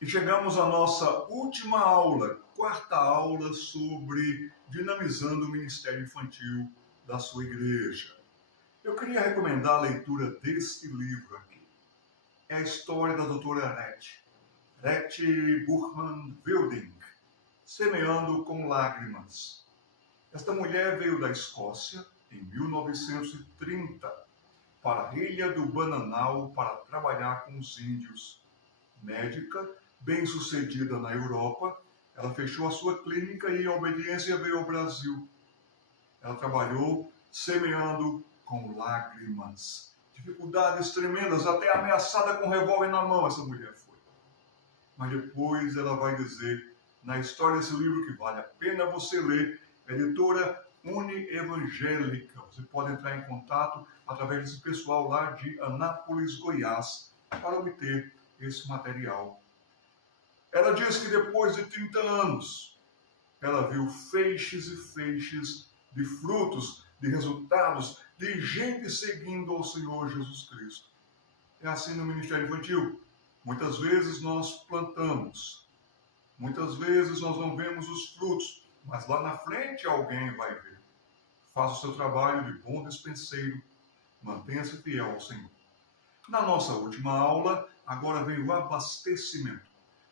E chegamos à nossa última aula, quarta aula sobre dinamizando o ministério infantil da sua igreja. Eu queria recomendar a leitura deste livro aqui. É a história da doutora Rete Burhan-Wilding, Semeando com Lágrimas. Esta mulher veio da Escócia em 1930 para a ilha do Bananal para trabalhar com os índios. Médica, bem-sucedida na Europa, ela fechou a sua clínica e, em obediência, veio ao Brasil. Ela trabalhou semeando com lágrimas, dificuldades tremendas, até ameaçada com revólver na mão, essa mulher foi. Mas depois ela vai dizer, na história desse livro, que vale a pena você ler, editora Uni-Evangélica. Você pode entrar em contato através desse pessoal lá de Anápolis, Goiás, para obter esse material. Ela diz que depois de 30 anos, ela viu feixes e feixes de frutos, de resultados, de gente seguindo ao Senhor Jesus Cristo. É assim no ministério infantil. Muitas vezes nós plantamos, muitas vezes nós não vemos os frutos, mas lá na frente alguém vai ver. Faça o seu trabalho de bom despenseiro, mantenha-se fiel ao Senhor. Na nossa última aula, agora vem o abastecimento.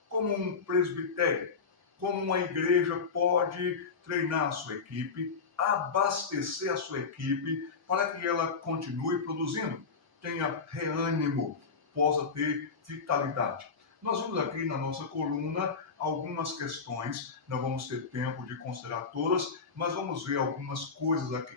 Como um presbitério, como uma igreja pode treinar a sua equipe, abastecer a sua equipe para que ela continue produzindo, tenha reânimo, possa ter vitalidade. Nós vimos aqui na nossa coluna algumas questões, não vamos ter tempo de considerar todas, mas vamos ver algumas coisas aqui.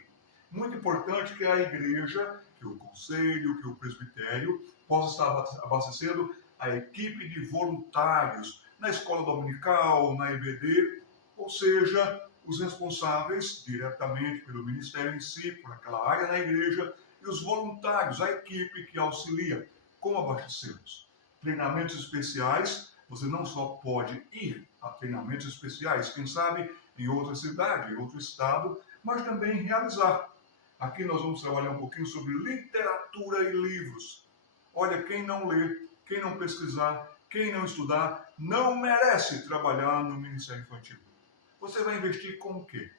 Muito importante que a igreja, que o conselho, que o presbitério possa estar abastecendo a equipe de voluntários na escola dominical, na EBD, ou seja, os responsáveis diretamente pelo ministério em si, por aquela área na igreja, e os voluntários, a equipe que auxilia. Como abastecê-los? Treinamentos especiais, você não só pode ir a treinamentos especiais, quem sabe em outra cidade, em outro estado, mas também realizar. Aqui nós vamos trabalhar um pouquinho sobre literatura e livros. Olha, quem não lê, quem não pesquisar, quem não estudar, não merece trabalhar no Ministério Infantil. Você vai investir com o quê?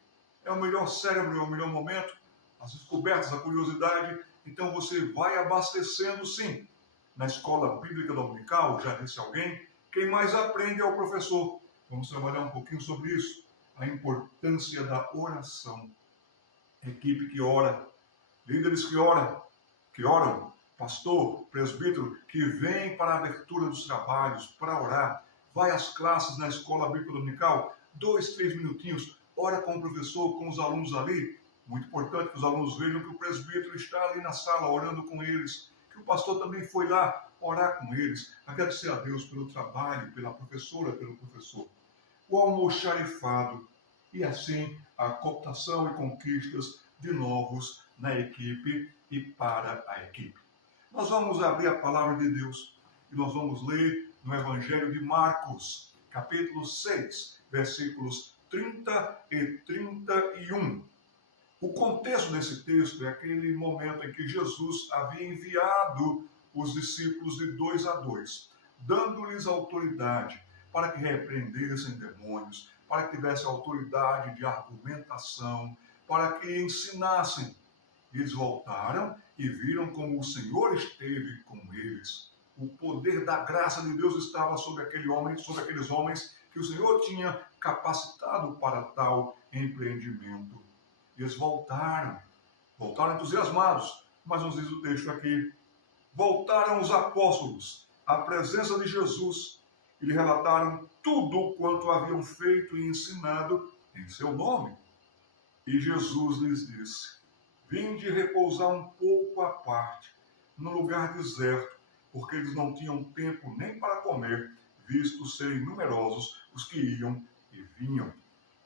É o melhor cérebro, é o melhor momento, as descobertas, a curiosidade. Então você vai abastecendo, sim. Na escola bíblica dominical, já disse alguém, quem mais aprende é o professor. Vamos trabalhar um pouquinho sobre isso. A importância da oração. Equipe que ora, líderes que oram, pastor, presbítero, que vem para a abertura dos trabalhos, para orar, vai às classes na escola bíblica dominical, 2, 3 minutinhos, ora com o professor, com os alunos ali. Muito importante que os alunos vejam que o presbítero está ali na sala orando com eles, que o pastor também foi lá orar com eles, agradecer a Deus pelo trabalho, pela professora, pelo professor. O almoxarifado, e assim a cooptação e conquistas de novos na equipe e para a equipe. Nós vamos abrir a palavra de Deus e nós vamos ler no Evangelho de Marcos, capítulo 6, versículos 30 e 31. O contexto desse texto é aquele momento em que Jesus havia enviado os discípulos de 2 a 2, dando-lhes autoridade para que repreendessem demônios, para que tivessem autoridade de argumentação, para que ensinassem. Eles voltaram e viram como o Senhor esteve com eles. O poder da graça de Deus estava sobre aqueles homens que o Senhor tinha capacitado para tal empreendimento. Eles voltaram entusiasmados, mas nos diz o texto aqui, voltaram os apóstolos à presença de Jesus e lhe relataram tudo quanto haviam feito e ensinado em seu nome. E Jesus lhes disse, vinde repousar um pouco à parte, num lugar deserto, porque eles não tinham tempo nem para comer, visto serem numerosos os que iam e vinham.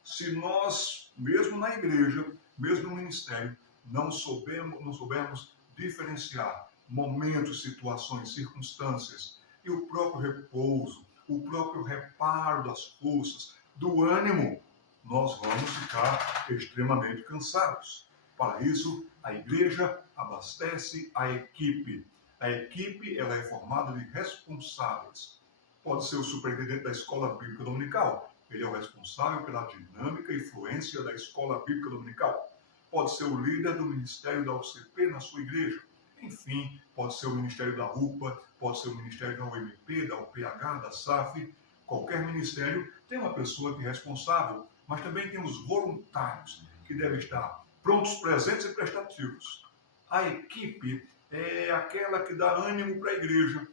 Se nós, mesmo na igreja, mesmo no ministério, não soubermos diferenciar momentos, situações, circunstâncias, e o próprio repouso, o próprio reparo das forças, do ânimo, nós vamos ficar extremamente cansados. Para isso, a igreja abastece a equipe. A equipe ela é formada de responsáveis. Pode ser o superintendente da escola bíblica dominical. Ele é o responsável pela dinâmica e fluência da escola bíblica dominical. Pode ser o líder do ministério da UCP na sua igreja. Enfim, pode ser o ministério da UPA, pode ser o ministério da UMP, da UPH, da SAF. Qualquer ministério tem uma pessoa que é responsável, mas também tem os voluntários, que devem estar prontos, presentes e prestativos. A equipe é aquela que dá ânimo para a igreja.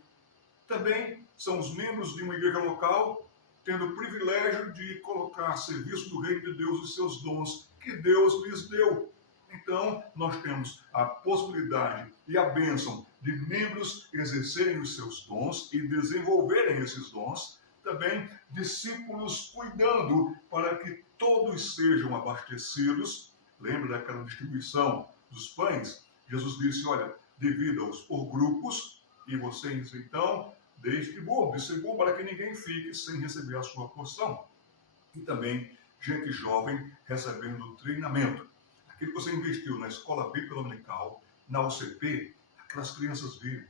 Também são os membros de uma igreja local, tendo o privilégio de colocar a serviço do reino de Deus os seus dons que Deus lhes deu. Então, nós temos a possibilidade e a bênção de membros exercerem os seus dons e desenvolverem esses dons. Também discípulos cuidando para que todos sejam abastecidos. Lembra daquela distribuição dos pães? Jesus disse, olha, divida-os por grupos e vocês então distribuam para que ninguém fique sem receber a sua porção. E também gente jovem recebendo treinamento. Aquilo que você investiu na escola bíblica dominical, na UCP, aquelas crianças viram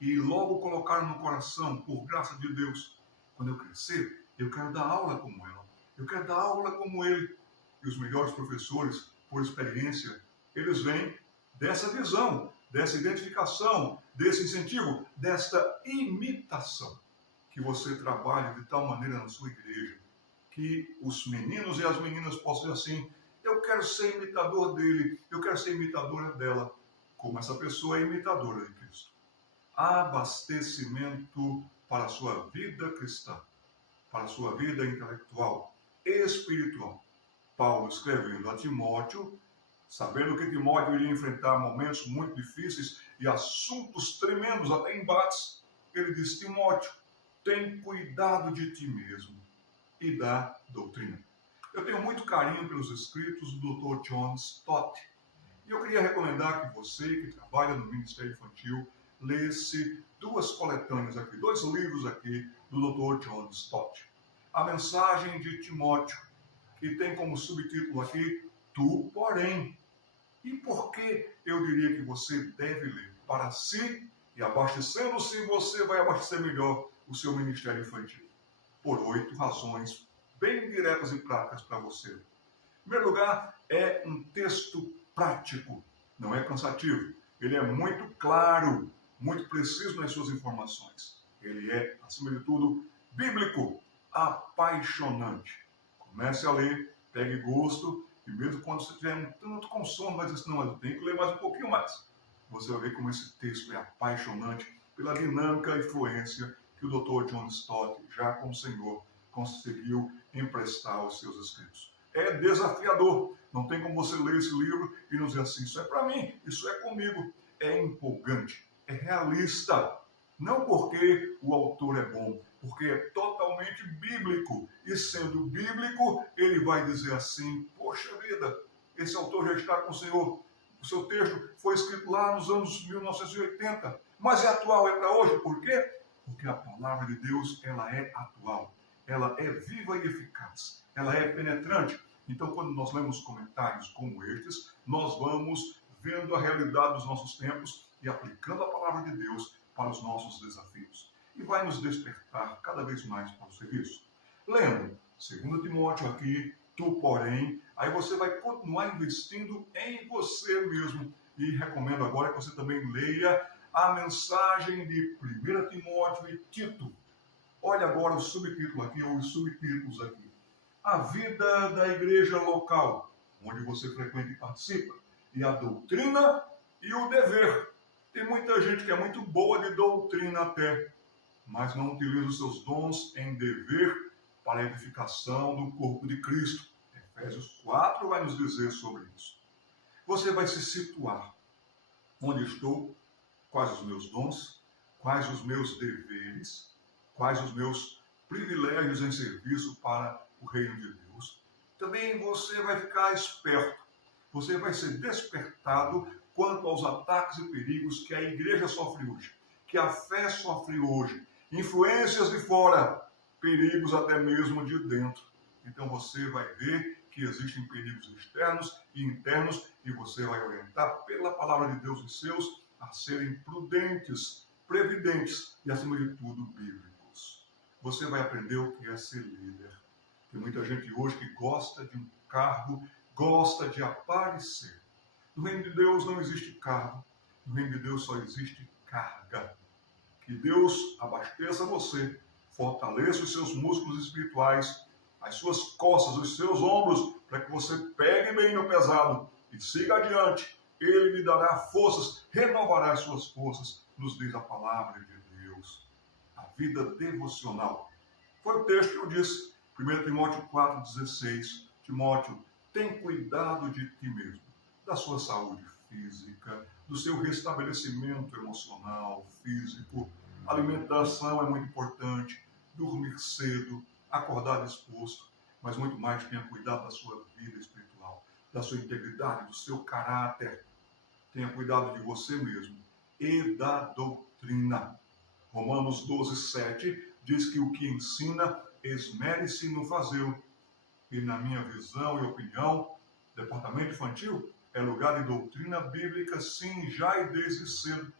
e logo colocaram no coração, por graça de Deus, quando eu crescer, eu quero dar aula como ela, eu quero dar aula como ele. E os melhores professores, por experiência, eles vêm dessa visão, dessa identificação, desse incentivo, desta imitação. Que você trabalhe de tal maneira na sua igreja, que os meninos e as meninas possam dizer assim, eu quero ser imitador dele, eu quero ser imitadora dela, como essa pessoa é imitadora de Cristo. Abastecimento para a sua vida cristã, para a sua vida intelectual, espiritual. Paulo escrevendo a Timóteo, sabendo que Timóteo iria enfrentar momentos muito difíceis e assuntos tremendos, até embates, ele diz, Timóteo, tem cuidado de ti mesmo e da doutrina. Eu tenho muito carinho pelos escritos do Dr. John Stott. E eu queria recomendar que você, que trabalha no Ministério Infantil, lesse duas coletâneas aqui, dois livros aqui do Dr. John Stott. A Mensagem de Timóteo, que tem como subtítulo aqui, Tu, porém. E por que eu diria que você deve ler? Para si, e abastecendo-se, você vai abastecer melhor o seu ministério infantil. Por 8 razões bem diretas e práticas para você. Em primeiro lugar, é um texto prático, não é cansativo. Ele é muito claro, muito preciso nas suas informações. Ele é, acima de tudo, bíblico, apaixonante. Comece a ler, pegue gosto, e mesmo quando você tiver um tanto com sono, vai dizer assim, não, mas eu tenho que ler mais um pouquinho mais. Você vai ver como esse texto é apaixonante pela dinâmica e influência que o Dr. John Stott, já como Senhor, conseguiu emprestar aos seus escritos. É desafiador. Não tem como você ler esse livro e não dizer assim, isso é para mim, isso é comigo. É empolgante, é realista. Não porque o autor é bom, porque é totalmente bíblico. E sendo bíblico, ele vai dizer assim, poxa vida, esse autor já está com o Senhor. O seu texto foi escrito lá nos anos 1980, mas é atual, é para hoje. Por quê? Porque a palavra de Deus, ela é atual. Ela é viva e eficaz. Ela é penetrante. Então, quando nós lemos comentários como estes, nós vamos vendo a realidade dos nossos tempos e aplicando a palavra de Deus para os nossos desafios. E vai nos despertar cada vez mais para o serviço. Lendo 2 Timóteo aqui, tu, porém, aí você vai continuar investindo em você mesmo. E recomendo agora que você também leia a mensagem de 1 Timóteo e Tito. Olha agora o subtítulo aqui, ou os subtítulos aqui. A vida da igreja local, onde você frequenta e participa, e a doutrina e o dever. Tem muita gente que é muito boa de doutrina até, mas não utiliza os seus dons em dever para a edificação do corpo de Cristo. Efésios 4 vai nos dizer sobre isso. Você vai se situar. Onde estou? Quais os meus dons? Quais os meus deveres? Quais os meus privilégios em serviço para o reino de Deus? Também você vai ficar esperto. Você vai ser despertado quanto aos ataques e perigos que a igreja sofre hoje, que a fé sofre hoje, influências de fora, perigos até mesmo de dentro. Então você vai ver que existem perigos externos e internos e você vai orientar pela palavra de Deus os seus a serem prudentes, previdentes e, acima de tudo, bíblicos. você vai aprender o que é ser líder. Tem muita gente hoje que gosta de um cargo, gosta de aparecer. No reino de Deus não existe cargo, no reino de Deus só existe carga. Que Deus abasteça você, fortaleça os seus músculos espirituais, as suas costas, os seus ombros, para que você pegue bem no pesado e siga adiante. Ele lhe dará forças, renovará as suas forças, nos diz a palavra de Deus. A vida devocional. Foi o texto que eu disse, 1 Timóteo 4,16. Timóteo, tem cuidado de ti mesmo, da sua saúde física, do seu restabelecimento emocional, físico. Alimentação é muito importante, dormir cedo, acordar disposto, mas muito mais tenha cuidado da sua vida espiritual, da sua integridade, do seu caráter. Tenha cuidado de você mesmo e da doutrina. Romanos 12,7 diz que o que ensina, esmere-se no fazê-lo. E na minha visão e opinião, departamento infantil é lugar de doutrina bíblica, sim, já e desde cedo.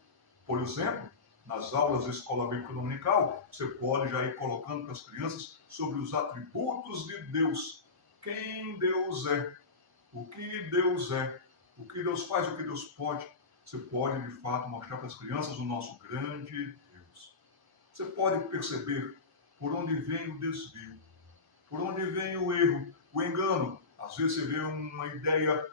Por exemplo, nas aulas da escola bíblica dominical, você pode já ir colocando para as crianças sobre os atributos de Deus. Quem Deus é, o que Deus é, o que Deus faz, o que Deus pode. Você pode, de fato, mostrar para as crianças o nosso grande Deus. Você pode perceber por onde vem o desvio, por onde vem o erro, o engano. Às vezes você vê uma ideia,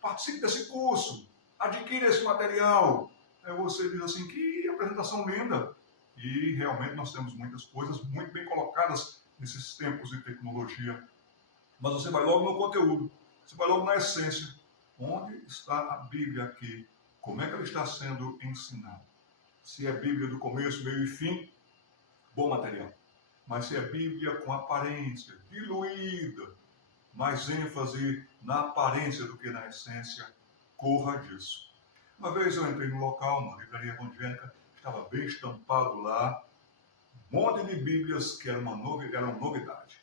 participe desse curso, adquira esse material. Aí você diz assim, que apresentação linda. E realmente nós temos muitas coisas muito bem colocadas nesses tempos de tecnologia. Mas você vai logo no conteúdo, você vai logo na essência. Onde está a Bíblia aqui? Como é que ela está sendo ensinada? Se é Bíblia do começo, meio e fim, bom material. Mas se é Bíblia com aparência, diluída, mais ênfase na aparência do que na essência, corra disso. Uma vez eu entrei num local, uma livraria evangélica, estava bem estampado lá, um monte de Bíblias que eram novidade.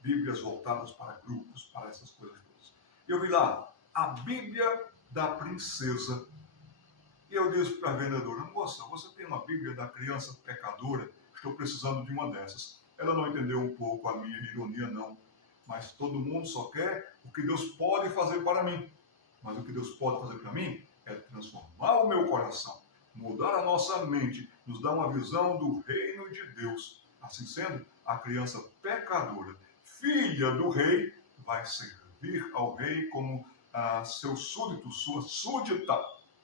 Bíblias voltadas para grupos, para essas coisas todas. Eu vi lá, a Bíblia da Princesa. E eu disse para a vendedora, moça, você tem uma Bíblia da criança pecadora? Estou precisando de uma dessas. Ela não entendeu um pouco a minha ironia, não. Mas todo mundo só quer o que Deus pode fazer para mim. Mas o que Deus pode fazer para mim é transformar o meu coração, mudar a nossa mente, nos dar uma visão do reino de Deus. Assim sendo, a criança pecadora, filha do rei, vai servir ao rei como seu súdito, sua súdita,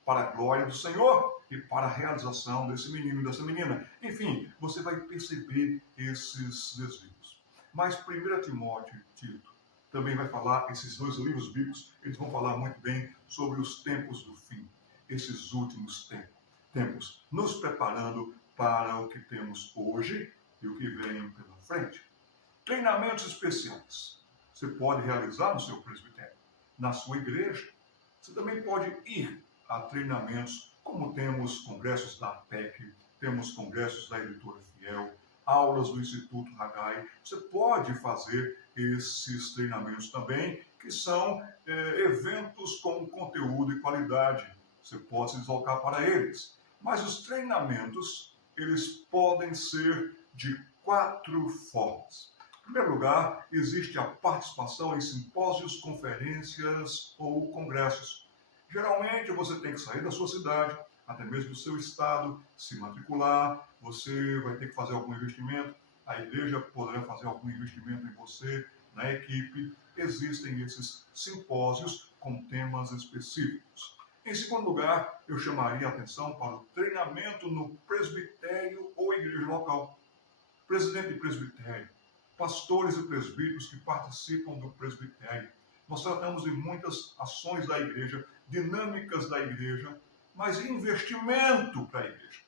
para a glória do Senhor e para a realização desse menino e dessa menina. Enfim, você vai perceber esses desvios. Mas 1 Timóteo e Tito também vai falar, esses dois livros bíblicos, eles vão falar muito bem sobre os tempos do fim, esses últimos tempos, nos preparando para o que temos hoje e o que vem pela frente. Treinamentos especiais. Você pode realizar no seu presbitério, na sua igreja. Você também pode ir a treinamentos, como temos congressos da APEC, temos congressos da Editora Fiel, aulas do Instituto Haggai. Você pode fazer esses treinamentos também, que são eventos com conteúdo e qualidade. Você pode se deslocar para eles. Mas os treinamentos, eles podem ser de 4 formas. Em primeiro lugar, existe a participação em simpósios, conferências ou congressos. Geralmente você tem que sair da sua cidade, até mesmo do seu estado, se matricular, você vai ter que fazer algum investimento, a igreja poderá fazer algum investimento em você, na equipe. Existem esses simpósios com temas específicos. Em segundo lugar, eu chamaria a atenção para o treinamento no presbitério ou igreja local. Presidente de presbitério, pastores e presbíteros que participam do presbitério. Nós tratamos de muitas ações da igreja, dinâmicas da igreja, mas investimento para a igreja.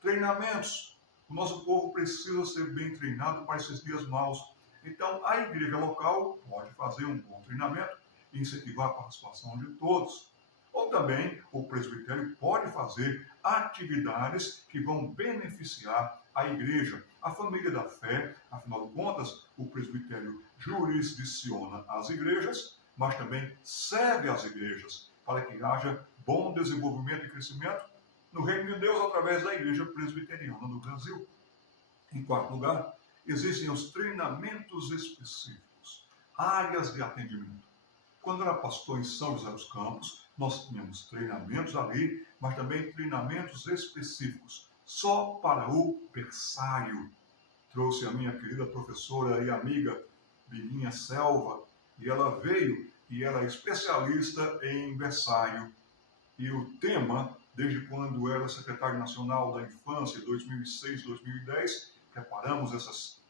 Treinamentos. O nosso povo precisa ser bem treinado para esses dias maus. Então, a igreja local pode fazer um bom treinamento e incentivar a participação de todos. Ou também, o presbitério pode fazer atividades que vão beneficiar a igreja, a família da fé. Afinal de contas, o presbitério jurisdiciona as igrejas, mas também serve às igrejas, para que haja bom desenvolvimento e crescimento no reino de Deus através da igreja presbiteriana do Brasil. Em quarto lugar, existem os treinamentos específicos, áreas de atendimento. Quando eu era pastor em São José dos Campos, nós tínhamos treinamentos ali, mas também treinamentos específicos, só para o berçário. Trouxe a minha querida professora e amiga Birinha Selva, e ela veio e ela é especialista em berçário. E o tema, desde quando era secretário nacional da infância, 2006, 2010, preparamos essas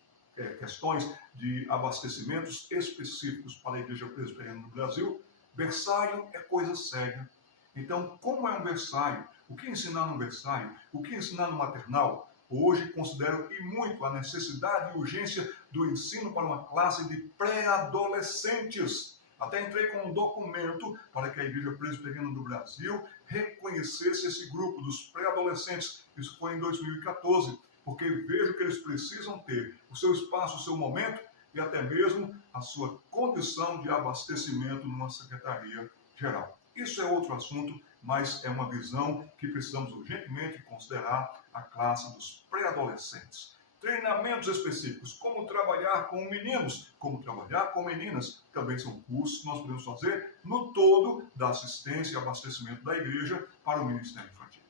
questões de abastecimentos específicos para a Igreja Presbiteriana no Brasil. Berçário é coisa séria. Então, como é um berçário? O que ensinar no berçário? O que ensinar no maternal? Hoje considero e muito a necessidade e urgência do ensino para uma classe de pré-adolescentes. Até entrei com um documento para que a Igreja Presbiteriana do Brasil reconhecesse esse grupo dos pré-adolescentes. Isso foi em 2014, porque vejo que eles precisam ter o seu espaço, o seu momento e até mesmo a sua condição de abastecimento numa secretaria geral. Isso é outro assunto, mas é uma visão que precisamos urgentemente considerar a classe dos pré-adolescentes. Treinamentos específicos, como trabalhar com meninos, como trabalhar com meninas, também são cursos que nós podemos fazer no todo da assistência e abastecimento da igreja para o Ministério Infantil.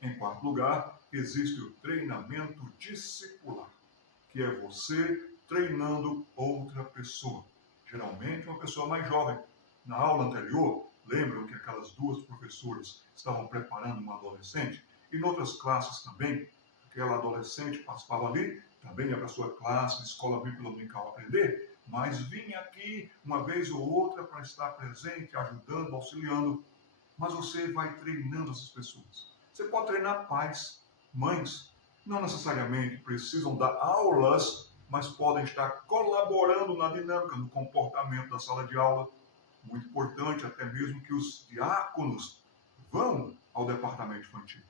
Em quarto lugar, existe o treinamento discipular, que é você treinando outra pessoa, geralmente uma pessoa mais jovem. Na aula anterior, lembram que aquelas duas professoras estavam preparando uma adolescente? E em outras classes também, aquela adolescente participava ali, também ia para a sua classe de escola bíblica dominical aprender, mas vinha aqui uma vez ou outra para estar presente, ajudando, auxiliando. Mas você vai treinando essas pessoas. Você pode treinar pais, mães, não necessariamente precisam dar aulas, mas podem estar colaborando na dinâmica, no comportamento da sala de aula. Muito importante até mesmo que os diáconos vão ao departamento infantil.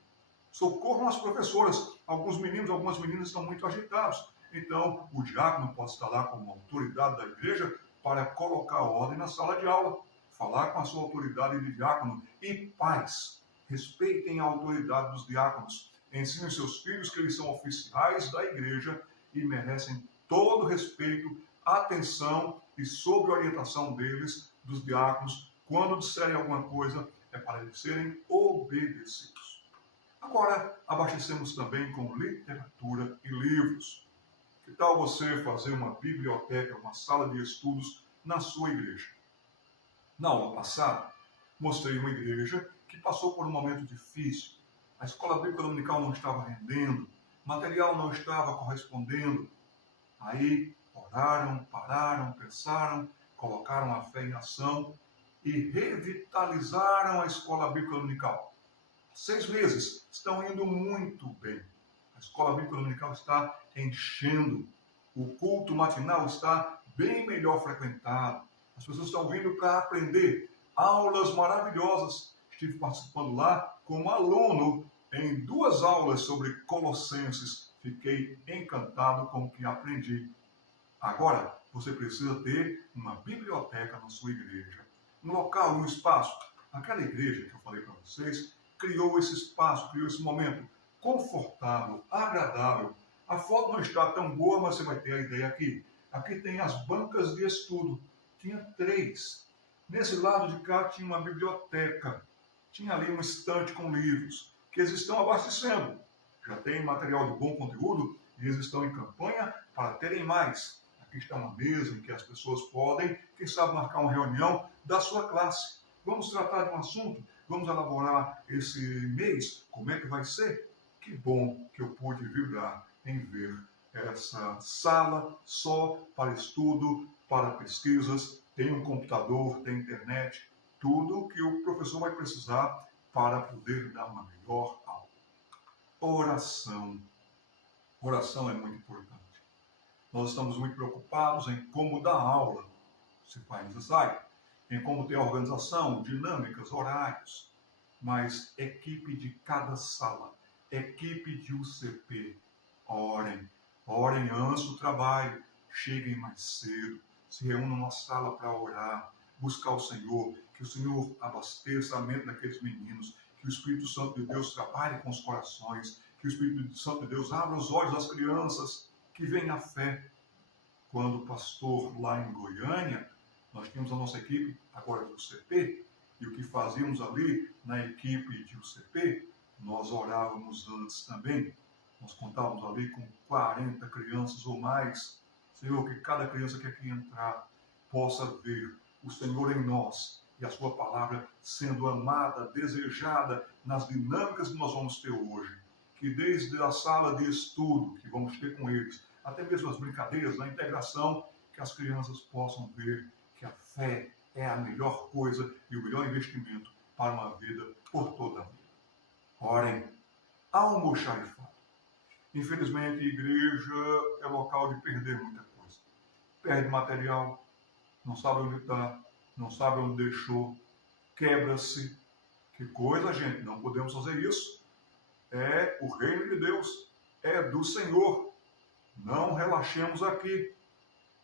Socorram as professoras. Alguns meninos, algumas meninas estão muito agitados. Então, o diácono pode estar lá como autoridade da igreja para colocar ordem na sala de aula, falar com a sua autoridade de diácono. E pais, respeitem a autoridade dos diáconos. Ensinem seus filhos que eles são oficiais da igreja e merecem todo respeito, atenção e sob orientação deles, dos diáconos, quando disserem alguma coisa, é para eles serem obedecidos. Agora, abastecemos também com literatura e livros. Que tal você fazer uma biblioteca, uma sala de estudos na sua igreja? Na aula passada, mostrei uma igreja que passou por um momento difícil. A escola bíblica dominical não estava rendendo, o material não estava correspondendo. Aí, oraram, pararam, pensaram, colocaram a fé em ação e revitalizaram a escola bíblica dominical. 6 meses estão indo muito bem. A escola bíblica dominical está enchendo. O culto matinal está bem melhor frequentado. As pessoas estão vindo para aprender. Aulas maravilhosas. Estive participando lá como aluno em 2 aulas sobre Colossenses. Fiquei encantado com o que aprendi. Agora, você precisa ter uma biblioteca na sua igreja. Um local, um espaço. Aquela igreja que eu falei para vocês criou esse espaço, criou esse momento confortável, agradável. A foto não está tão boa, mas você vai ter a ideia aqui. Aqui tem as bancas de estudo. Tinha 3. Nesse lado de cá tinha uma biblioteca. Tinha ali um estante com livros, que eles estão abastecendo. Já tem material de bom conteúdo e eles estão em campanha para terem mais. Aqui está uma mesa em que as pessoas podem, quem sabe, marcar uma reunião da sua classe. Vamos tratar de um assunto? Vamos elaborar esse mês? Como é que vai ser? Que bom que eu pude vibrar em ver essa sala só para estudo, para pesquisas. Tem um computador, tem internet, tudo que o professor vai precisar para poder dar uma melhor aula. Oração. Oração é muito importante. Nós estamos muito preocupados em como dar aula, se faz necessário, em como ter organização, dinâmicas, horários. Mas equipe de cada sala, equipe de UCP, orem. Orem antes do trabalho, cheguem mais cedo, se reúnam na sala para orar, buscar o Senhor, que o Senhor abasteça a mente daqueles meninos, que o Espírito Santo de Deus trabalhe com os corações, que o Espírito Santo de Deus abra os olhos das crianças. que vem a fé. Quando pastor lá em Goiânia, nós tínhamos a nossa equipe, agora do CP, e o que fazíamos ali na equipe de UCP, nós orávamos antes também. Nós contávamos ali com 40 crianças ou mais. Senhor, que cada criança que aqui entrar possa ver o Senhor em nós e a sua palavra sendo amada, desejada nas dinâmicas que nós vamos ter hoje. Que desde a sala de estudo que vamos ter com eles, até mesmo as brincadeiras, a integração, que as crianças possam ver que a fé é a melhor coisa e o melhor investimento para uma vida por toda a vida. Orem, almoxarifado. Infelizmente, a igreja é local de perder muita coisa. Perde material, não sabe onde está, não sabe onde deixou, quebra-se. Que coisa, gente, não podemos fazer isso. É o reino de Deus, é do Senhor. Não relaxemos aqui.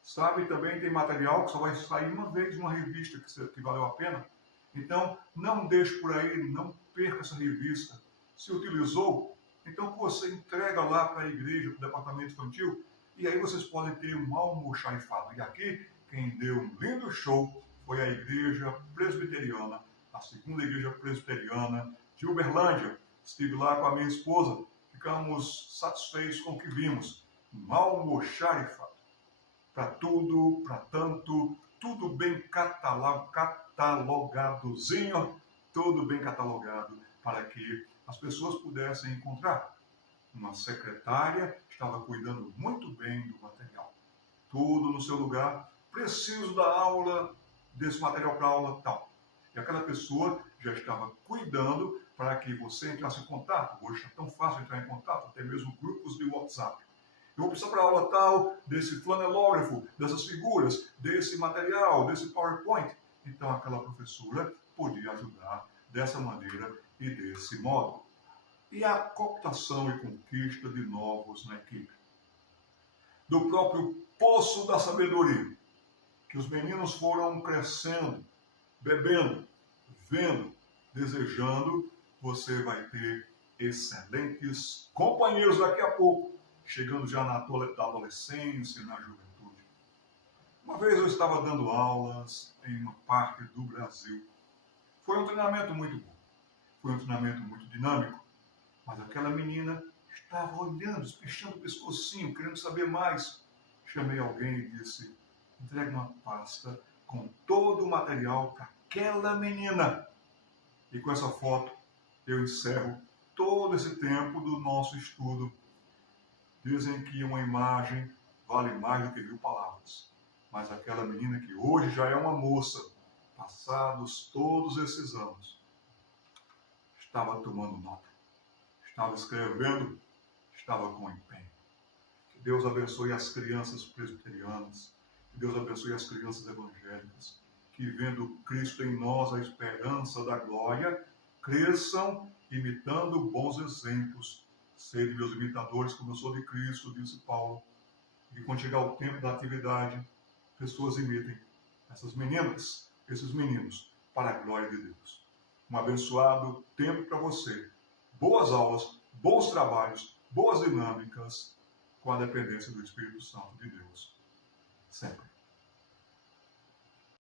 Sabe, também tem material que só vai sair uma vez numa revista que valeu a pena. Então, não deixe por aí, não perca essa revista. Se utilizou, então você entrega lá para a igreja, para o departamento infantil, e aí vocês podem ter um almoxarifado. E aqui, quem deu um lindo show foi a igreja presbiteriana, a segunda igreja presbiteriana de Uberlândia. Estive lá com a minha esposa, ficamos satisfeitos com o que vimos. Um almoxarifado. Para tudo, para tanto, tudo bem catalogadozinho, tudo bem catalogado, para que as pessoas pudessem encontrar. Uma secretária estava cuidando muito bem do material. Tudo no seu lugar, preciso da aula, desse material para aula, tal. E aquela pessoa já estava cuidando para que você entrasse em contato. Hoje é tão fácil entrar em contato, até mesmo grupos de WhatsApp. Eu vou precisar para a aula tal, desse flanelógrafo, dessas figuras, desse material, desse PowerPoint. Então aquela professora podia ajudar dessa maneira e desse modo. E a cooptação e conquista de novos na equipe. Do próprio poço da sabedoria, que os meninos foram crescendo, bebendo, vendo, desejando, você vai ter excelentes companheiros daqui a pouco, chegando já na adolescência, na juventude. Uma vez eu estava dando aulas em uma parte do Brasil. Foi um treinamento muito bom, foi um treinamento muito dinâmico, mas aquela menina estava olhando, espichando o pescocinho, querendo saber mais. Chamei alguém e disse, entregue uma pasta com todo o material para aquela menina. E com essa foto eu encerro todo esse tempo do nosso estudo. Dizem que uma imagem vale mais do que 1000 palavras. Mas aquela menina que hoje já é uma moça, passados todos esses anos, estava tomando nota, estava escrevendo, estava com empenho. Que Deus abençoe as crianças presbiterianas, que Deus abençoe as crianças evangélicas, que vendo Cristo em nós, a esperança da glória, cresçam imitando bons exemplos. Sede meus imitadores, como eu sou de Cristo, disse Paulo. E quando chegar o tempo da atividade, pessoas imitem essas meninas, esses meninos, para a glória de Deus. Um abençoado tempo para você. Boas aulas, bons trabalhos, boas dinâmicas, com a dependência do Espírito Santo de Deus. Sempre.